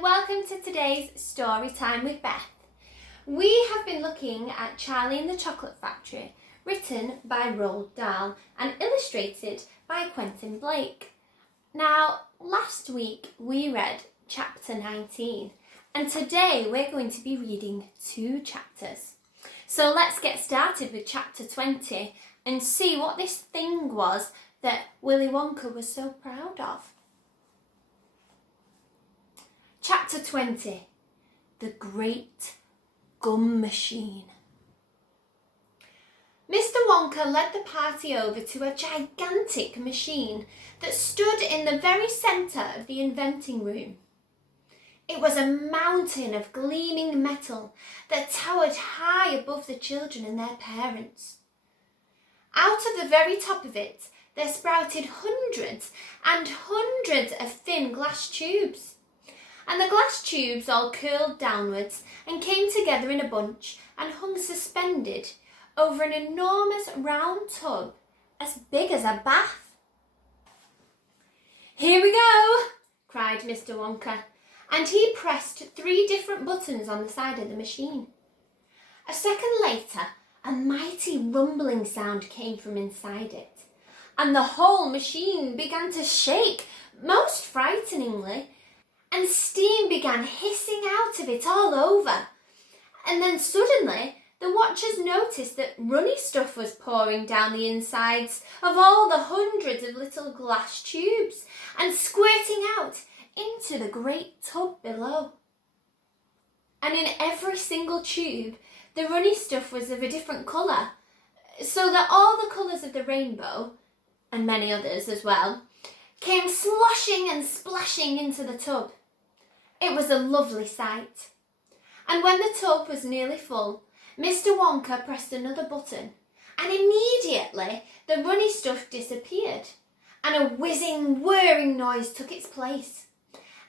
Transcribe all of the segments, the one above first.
welcome to today's story time with Beth. We have been looking at Charlie and the Chocolate Factory, written by Roald Dahl and illustrated by Quentin Blake. Now, last week we read chapter 19 and today we're going to be reading 2 chapters. So let's get started with chapter 20 and see what this thing was that Willy Wonka was so proud of. Chapter 20, The Great Gum Machine. Mr. Wonka led the party over to a gigantic machine that stood in the very centre of the inventing room. It was a mountain of gleaming metal that towered high above the children and their parents. Out of the very top of it, there sprouted hundreds and hundreds of thin glass tubes. And the glass tubes all curled downwards and came together in a bunch and hung suspended over an enormous round tub as big as a bath. "Here we go!" cried Mr. Wonka, and he pressed 3 different buttons on the side of the machine. A second later, a mighty rumbling sound came from inside it, and the whole machine began to shake most frighteningly, and steam began hissing out of it all over. And then suddenly the watchers noticed that runny stuff was pouring down the insides of all the hundreds of little glass tubes and squirting out into the great tub below. And in every single tube, the runny stuff was of a different colour, so that all the colours of the rainbow, and many others as well, came sloshing and splashing into the tub. It was a lovely sight. And when the tub was nearly full, Mr. Wonka pressed another button, and immediately the runny stuff disappeared, and a whizzing, whirring noise took its place.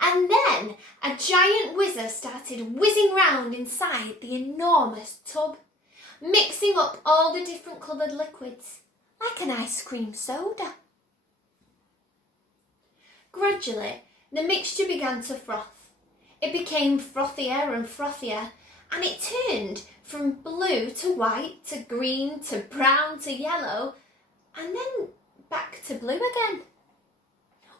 And then a giant whizzer started whizzing round inside the enormous tub, mixing up all the different coloured liquids, like an ice cream soda. Gradually, the mixture began to froth. It became frothier and frothier, and it turned from blue to white to green to brown to yellow, and then back to blue again.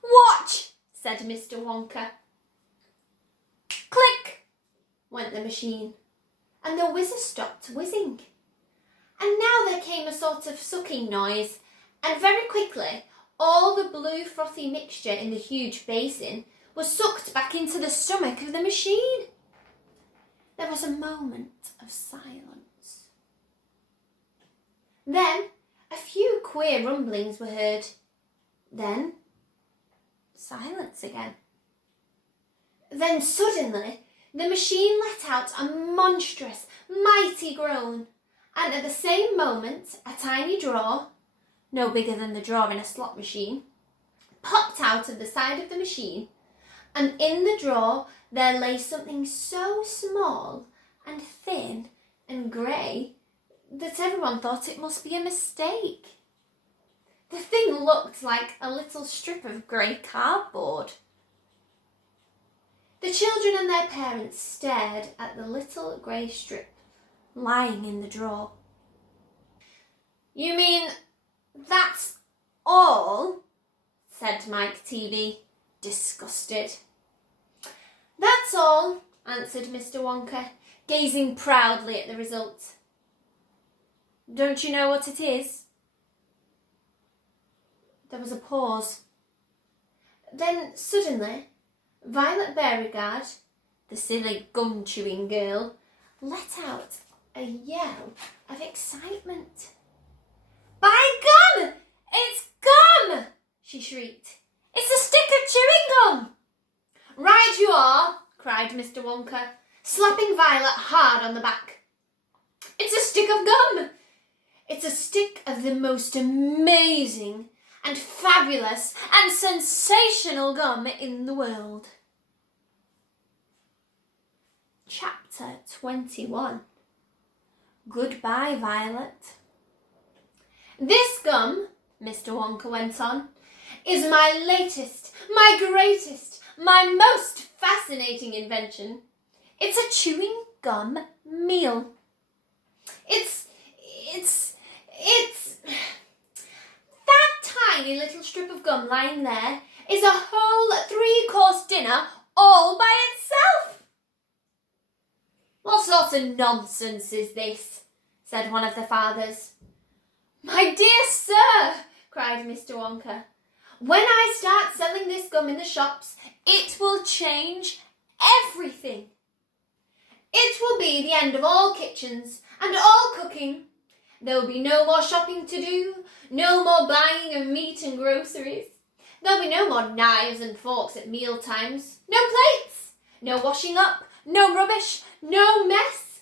"Watch!" said Mr. Wonka. Click went the machine, and the whizzer stopped whizzing. And now there came a sort of sucking noise, and very quickly all the blue frothy mixture in the huge basin was sucked back into the stomach of the machine. There was a moment of silence. Then a few queer rumblings were heard. Then silence again. Then suddenly the machine let out a monstrous, mighty groan, and at the same moment a tiny drawer, no bigger than the drawer in a slot machine, popped out of the side of the machine, and in the drawer there lay something so small and thin and grey that everyone thought it must be a mistake. The thing looked like a little strip of grey cardboard. The children and their parents stared at the little grey strip lying in the drawer. "You mean that's all?" said Mike TV, disgusted. "That's all," answered Mr. Wonka, gazing proudly at the result. "Don't you know what it is?" There was a pause. Then suddenly Violet Beauregard, the silly gum-chewing girl, let out a yell of excitement. "By gum! It's gum!" she shrieked. "It's a stick of chewing gum!" "Right you are!" cried Mr. Wonka, slapping Violet hard on the back. "It's a stick of gum! It's a stick of the most amazing and fabulous and sensational gum in the world." Chapter 21. Goodbye, Violet. "This gum," Mr. Wonka went on, "is my latest, my greatest, my most fascinating invention. It's a chewing gum meal. It's that tiny little strip of gum lying there is a whole 3-course dinner all by itself. What sort of nonsense is this? Said one of the fathers. My dear sir, cried Mr. Wonka, when I start selling this gum in the shops, it will change everything. It will be the end of all kitchens and all cooking. There will be no more shopping to do, no more buying of meat and groceries. There'll be no more knives and forks at meal times, no plates, no washing up, no rubbish, no mess.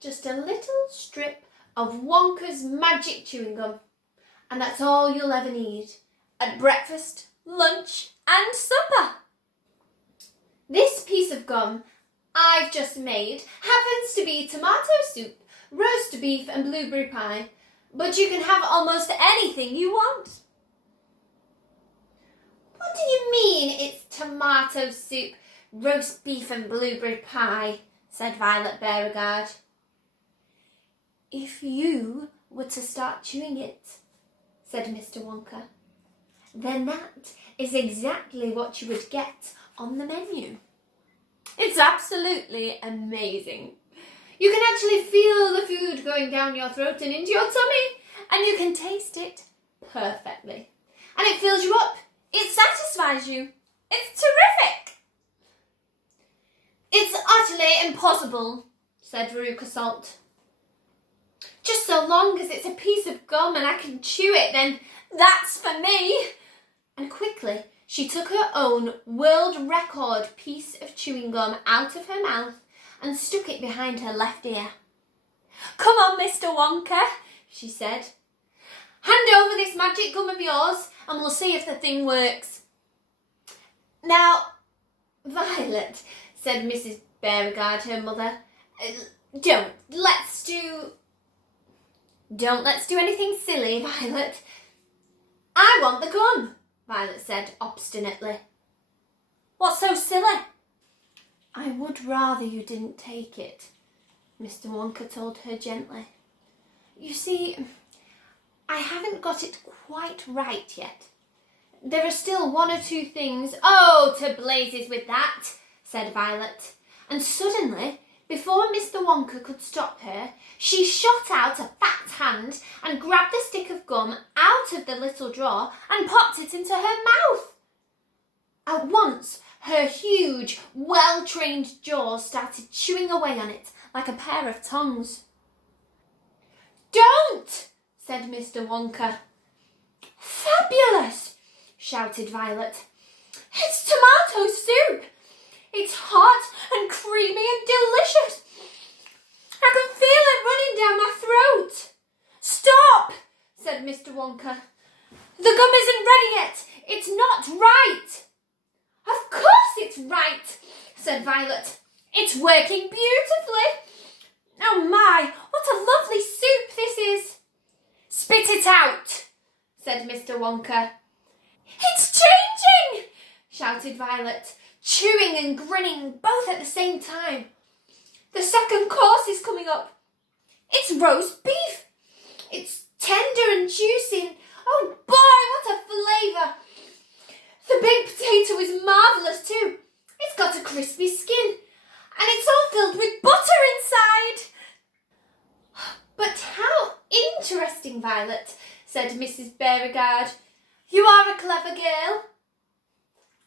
Just a little strip of Wonka's magic chewing gum, and that's all you'll ever need at breakfast, lunch and supper. This piece of gum I've just made happens to be tomato soup, roast beef and blueberry pie, but you can have almost anything you want. What do you mean it's tomato soup, roast beef and blueberry pie? Said Violet Beauregarde. If you were to start chewing it, said Mr. Wonka, then that is exactly what you would get on the menu. It's absolutely amazing. You can actually feel the food going down your throat and into your tummy, and you can taste it perfectly. And it fills you up. It satisfies you. It's terrific. It's utterly impossible, said Veruca Salt. Just so long as it's a piece of gum and I can chew it, then that's for me. And quickly she took her own world record piece of chewing gum out of her mouth and stuck it behind her left ear. Come on, Mr. Wonka, she said. Hand over this magic gum of yours and we'll see if the thing works. Now, Violet, said Mrs. Beauregard, her mother, don't let's do anything silly, Violet. I want the gum, Violet said obstinately. What's so silly? I would rather you didn't take it, Mr. Wonka told her gently. You see, I haven't got it quite right yet. There are still 1 or 2 things. Oh, to blazes with that, said Violet. And suddenly, before Mr. Wonka could stop her, she shot out a fat hand and grabbed the stick of gum out of the little drawer and popped it into her mouth. At once, her huge, well-trained jaws started chewing away on it like a pair of tongs. Don't, said Mr. Wonka. Fabulous, shouted Violet. It's tomato soup. It's hot and creamy and delicious. I can feel it running down my throat. Stop, said Mr. Wonka. The gum isn't ready yet. It's not right. Of course it's right, said Violet. It's working beautifully. Oh my, what a lovely soup this is. Spit it out, said Mr. Wonka. It's changing, shouted Violet, chewing and grinning both at the same time. The second course is coming up. It's roast beef. It's tender and juicy. And, oh boy, what a flavour. The baked potato is marvellous too. It's got a crispy skin and it's all filled with butter inside. But how interesting, Violet, said Mrs. Beauregard. You are a clever girl.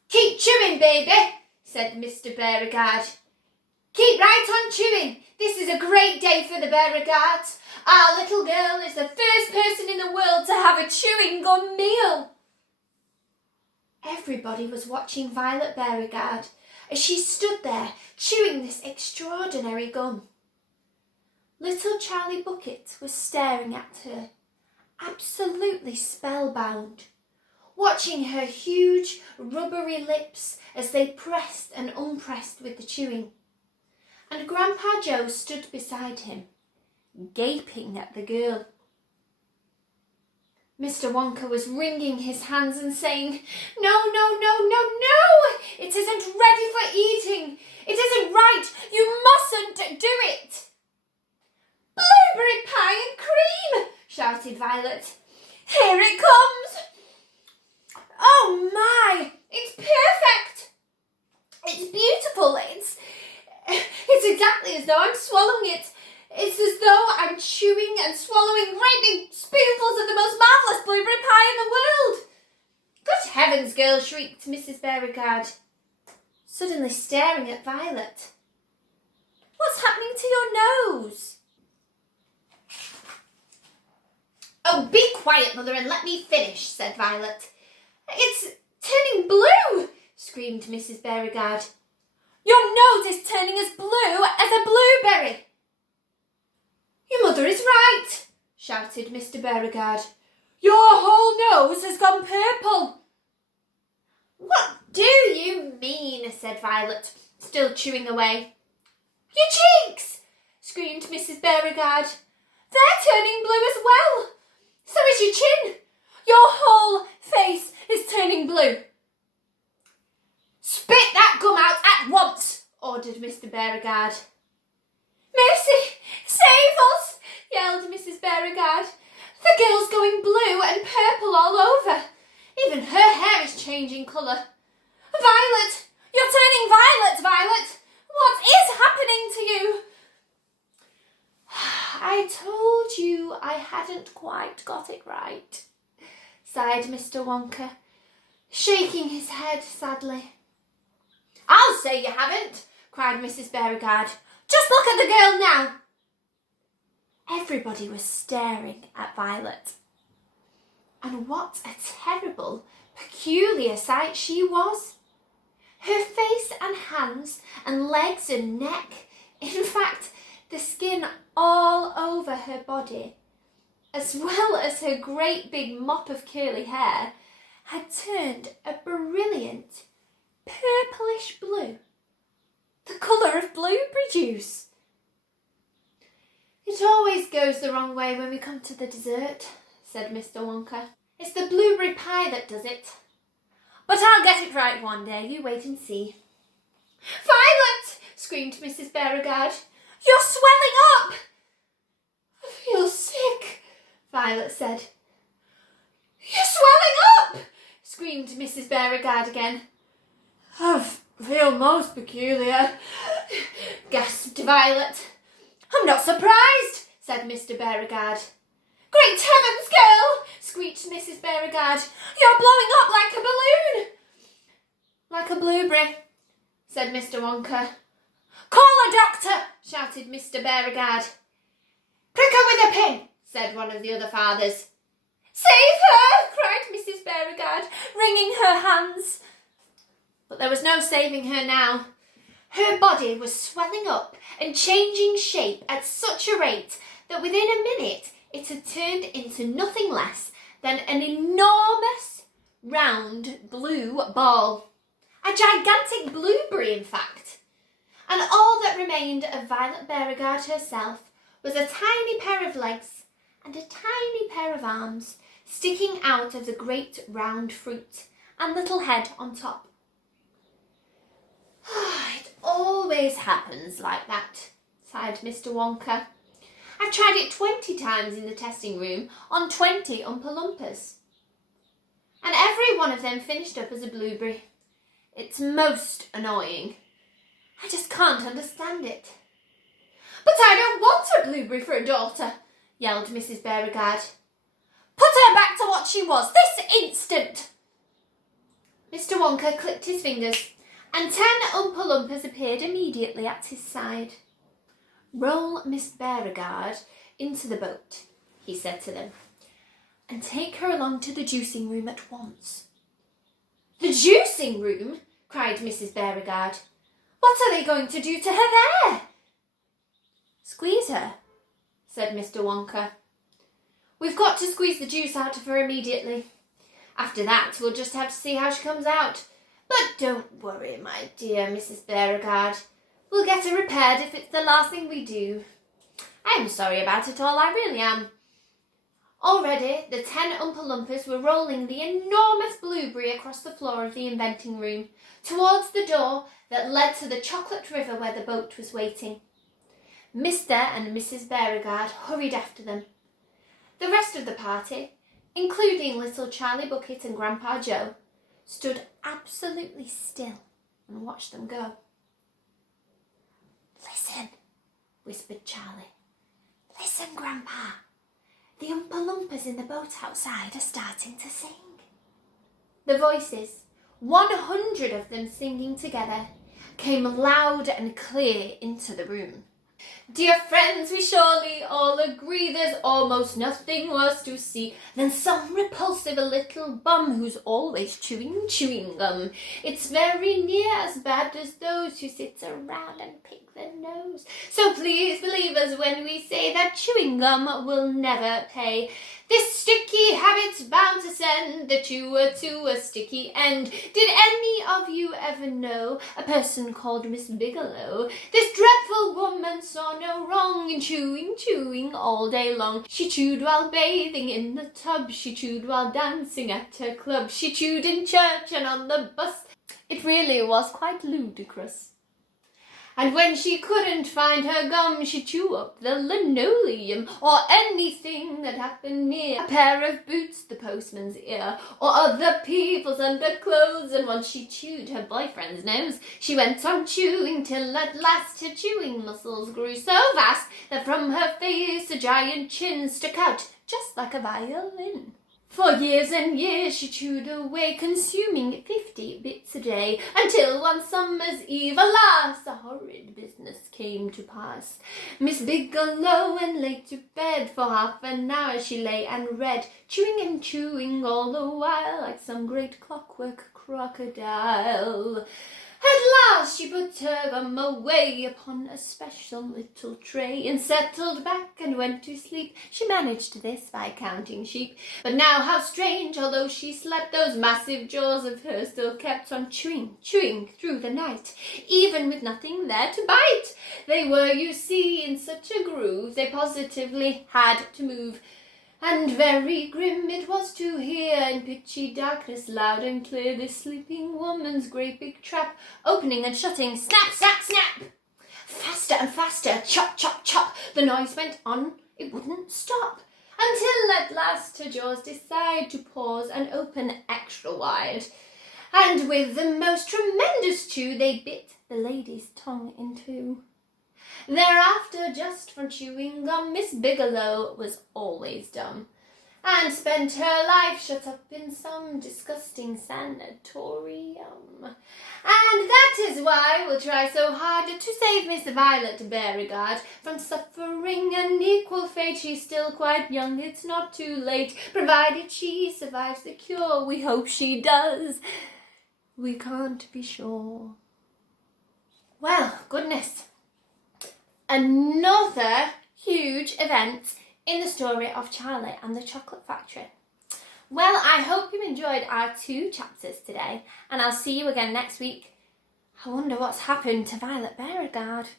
Keep chewing, baby, said Mr. Beauregard. Keep right on chewing. This is a great day for the Beauregards. Our little girl is the first person in the world to have a chewing gum meal. Everybody was watching Violet Beauregard as she stood there chewing this extraordinary gum. Little Charlie Bucket was staring at her, absolutely spellbound, watching her huge rubbery lips as they pressed and unpressed with the chewing. And Grandpa Joe stood beside him, gaping at the girl. Mr. Wonka was wringing his hands and saying, "No, no, no, no, no! It isn't ready for eating! It isn't right! You mustn't do it!" "Blueberry pie and cream!" shouted Violet. "Here it comes! Oh my! It's perfect! It's beautiful! It's exactly as though I'm swallowing it. It's as though I'm chewing and swallowing great big spoonfuls of the most marvellous blueberry pie in the world." "Good heavens, girl!" shrieked Mrs. Beauregard, suddenly staring at Violet. "What's happening to your nose?" "Oh, be quiet, Mother, and let me finish," said Violet. "It's turning blue!" screamed Mrs. Beauregard. "Your nose is turning as blue as a blueberry." "Your mother is right," shouted Mr. Beauregard. "Your whole nose has gone purple." "What do you mean?" said Violet, still chewing away. "Your cheeks!" screamed Mrs. Beauregard. "They're turning blue as well. So is your chin. Your whole face is turning blue." "Spit that gum out at once," ordered Mr. Beauregard. "Mercy, save us!" yelled Mrs. Beauregard. "The girl's going blue and purple all over. Even her hair is changing colour. Violet! You're turning violet, Violet! What is happening to you?" "I told you I hadn't quite got it right," sighed Mr. Wonka, shaking his head sadly. "I'll say you haven't," cried Mrs. Beauregard. "Just look at the girl now." Everybody was staring at Violet. And what a terrible, peculiar sight she was. Her face and hands and legs and neck, in fact, the skin all over her body, as well as her great big mop of curly hair, had turned a brilliant purplish blue, the colour of blueberry juice. "It always goes the wrong way when we come to the dessert," said Mr. Wonka. "It's the blueberry pie that does it. But I'll get it right one day, you wait and see." "Violet!" screamed Mrs. Beauregard. "You're swelling up!" "I feel sick," Violet said. "You're swelling up!" screamed Mrs. Beauregard again. "I feel most peculiar," gasped Violet. "I'm not surprised," said Mr. Beauregard. "Great heavens, girl!" squeaked Mrs. Beauregard. "You're blowing up like a balloon!" "Like a blueberry," said Mr. Wonka. "Call a doctor!" shouted Mr. Beauregard. "Quicker with a pin!" said one of the other fathers. "Save her!" cried Mrs. Beauregard, wringing her hands. But there was no saving her now. Her body was swelling up and changing shape at such a rate that within a minute it had turned into nothing less than an enormous round blue ball. A gigantic blueberry, in fact. And all that remained of Violet Beauregard herself was a tiny pair of legs and a tiny pair of arms sticking out of the great round fruit and little head on top. "It always happens like that," sighed Mr. Wonka. "I've tried it 20 times in the testing room on 20 Oompa Loompas. And every one of them finished up as a blueberry. It's most annoying. I just can't understand it." "But I don't want a blueberry for a daughter," yelled Mrs. Beauregard. "Put her back to what she was, this instant!" Mr. Wonka clicked his fingers, and 10 Oompa Loompas appeared immediately at his side. "Roll Miss Beauregard into the boat," he said to them, "and take her along to the juicing room at once." "The juicing room?" cried Mrs. Beauregard. "What are they going to do to her there?" "Squeeze her," said Mr. Wonka. "We've got to squeeze the juice out of her immediately. After that, we'll just have to see how she comes out. But don't worry, my dear Mrs. Beauregard. We'll get her repaired if it's the last thing we do. I'm sorry about it all, I really am." Already, the 10 Oompa Loompas were rolling the enormous blueberry across the floor of the inventing room, towards the door that led to the chocolate river where the boat was waiting. Mr. and Mrs. Beauregard hurried after them. The rest of the party, including little Charlie Bucket and Grandpa Joe, stood absolutely still and watched them go. "Listen," whispered Charlie. "Listen, Grandpa. The Oompa Loompas in the boat outside are starting to sing." The voices, 100 of them singing together, came loud and clear into the room. "Dear friends, we surely all agree there's almost nothing worse to see than some repulsive little bum who's always chewing gum. It's very near as bad as those who sit around and pick their nose. So please believe us when we say that chewing gum will never pay. This sticky habit's bound to send the chewer to a sticky end. Did any of you ever know a person called Miss Bigelow? This dreadful woman saw no wrong in chewing all day long. She chewed while bathing in the tub. She chewed while dancing at her club. She chewed in church and on the bus. It really was quite ludicrous. And when she couldn't find her gum, she'd chew up the linoleum or anything that happened near. A pair of boots, the postman's ear, or other people's underclothes. And once she chewed her boyfriend's nose, she went on chewing till at last her chewing muscles grew so vast that from her face a giant chin stuck out just like a violin. For years and years she chewed away, consuming 50 bits a day, until one summer's eve, alas, a horrid business came to pass. Miss Bigelow went late to bed. For half an hour she lay and read, chewing and chewing all the while, like some great clockwork crocodile. At last she put her gum away upon a special little tray and settled back and went to sleep. She managed this by counting sheep. But now how strange, although she slept, those massive jaws of hers still kept on chewing through the night, even with nothing there to bite. They were, you see, in such a groove, they positively had to move. And very grim it was to hear in pitchy darkness, loud and clear, this sleeping woman's great big trap opening and shutting, snap, snap, snap. Faster and faster, chop, chop, chop, the noise went on, it wouldn't stop, until at last her jaws decide to pause and open extra wide. And with the most tremendous chew, they bit the lady's tongue in two. Thereafter, just from chewing gum, Miss Bigelow was always dumb, and spent her life shut up in some disgusting sanatorium. And that is why we'll try so hard to save Miss Violet Beauregard from suffering an equal fate. She's still quite young, it's not too late, provided she survives the cure. We hope she does. We can't be sure. Well, goodness. Another huge event in the story of Charlie and the Chocolate Factory. Well, I hope you enjoyed our 2 chapters today, and I'll see you again next week. I wonder what's happened to Violet Beauregard.